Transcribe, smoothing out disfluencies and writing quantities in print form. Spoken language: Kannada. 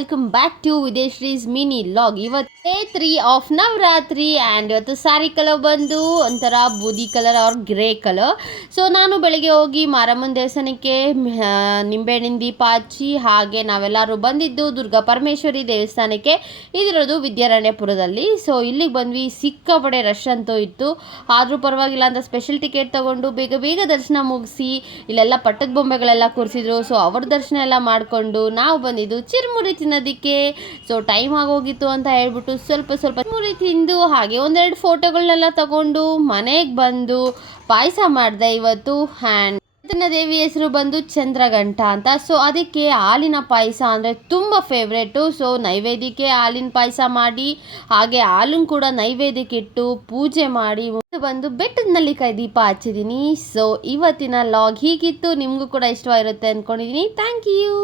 ವೆಲ್ಕಮ್ ಬ್ಯಾಕ್ ಟು ವಿದೇಶ್ರೀಸ್ ಮಿನಿ ಲಾಗ್. ಇವತ್ತು ಡೇ 3 ಆಫ್ ನವರಾತ್ರಿ ಆ್ಯಂಡ್ ಇವತ್ತು ಸ್ಯಾರಿ ಕಲರ್ ಬಂದು ಒಂಥರ ಬೂದಿ colour or grey colour. So ನಾನು ಬೆಳಗ್ಗೆ ಹೋಗಿ ಮಾರಮ್ಮನ ದೇವಸ್ಥಾನಕ್ಕೆ ನಿಂಬೆಹಣ್ಣಿನ ದೀಪ ಹಚ್ಚಿ, ಹಾಗೆ ನಾವೆಲ್ಲರೂ ಬಂದಿದ್ದು ದುರ್ಗಾ ಪರಮೇಶ್ವರಿ ದೇವಸ್ಥಾನಕ್ಕೆ. ಇದಿರೋದು ವಿದ್ಯಾರಣ್ಯಪುರದಲ್ಲಿ. ಸೊ ಇಲ್ಲಿಗೆ ಬಂದ್ವಿ. ಸಿಕ್ಕಾಪಡೆ ರಶ್ ಅಂತೂ ಇತ್ತು, ಆದರೂ ಪರವಾಗಿಲ್ಲ ಅಂತ ಸ್ಪೆಷಲ್ ಟಿಕೆಟ್ ತೊಗೊಂಡು ಬೇಗ ಬೇಗ ದರ್ಶನ ಮುಗಿಸಿ, ಇಲ್ಲೆಲ್ಲ ಪಟ್ಟದ ಬೊಂಬೆಗಳೆಲ್ಲ ಕೂರಿಸಿದ್ರು. ಸೊ ಅವ್ರ ದರ್ಶನ ಎಲ್ಲ ಮಾಡಿಕೊಂಡು ನಾವು ಬಂದಿದ್ದು ಚಿರುಮುರಿ ತಿನ್ನೋದಕ್ಕೆ. ಸೊ ಟೈಮ್ ಆಗೋಗಿತ್ತು ಅಂತ ಹೇಳ್ಬಿಟ್ಟು ಸ್ವಲ್ಪ ಚಿರುಮುರಿ ತಿಂದು, ಹಾಗೆ ಒಂದೆರಡು ಫೋಟೋಗಳನ್ನೆಲ್ಲ ತಗೊಂಡು ಮನೆಗೆ ಬಂದು ಪಾಯಸ ಮಾಡಿದೆ ಇವತ್ತು. ಹ್ಯಾಂಡ್ ದೇವಿ ಹೆಸರು ಬಂದು ಚಂದ್ರಘಂಟ ಅಂತ. ಸೊ ಅದಕ್ಕೆ ಹಾಲಿನ ಪಾಯಸ ಅಂದರೆ ತುಂಬ ಫೇವ್ರೇಟು. ಸೊ ನೈವೇದ್ಯಕ್ಕೆ ಹಾಲಿನ ಪಾಯಸ ಮಾಡಿ, ಹಾಗೆ ಹಾಲನ್ನು ಕೂಡ ನೈವೇದ್ಯಕ್ಕೆ ಇಟ್ಟು ಪೂಜೆ ಮಾಡಿ ಬಂದು ಬೆಟ್ಟದ ನಲ್ಲಿಕಾಯಿ ದೀಪ ಹಚ್ಚಿದ್ದೀನಿ. ಸೊ ಇವತ್ತಿನ ಲಾಗ್ ಹೀಗಿತ್ತು. ನಿಮಗೂ ಕೂಡ ಇಷ್ಟವಾಗಿರುತ್ತೆ ಅಂದ್ಕೊಂಡಿದ್ದೀನಿ. Thank you.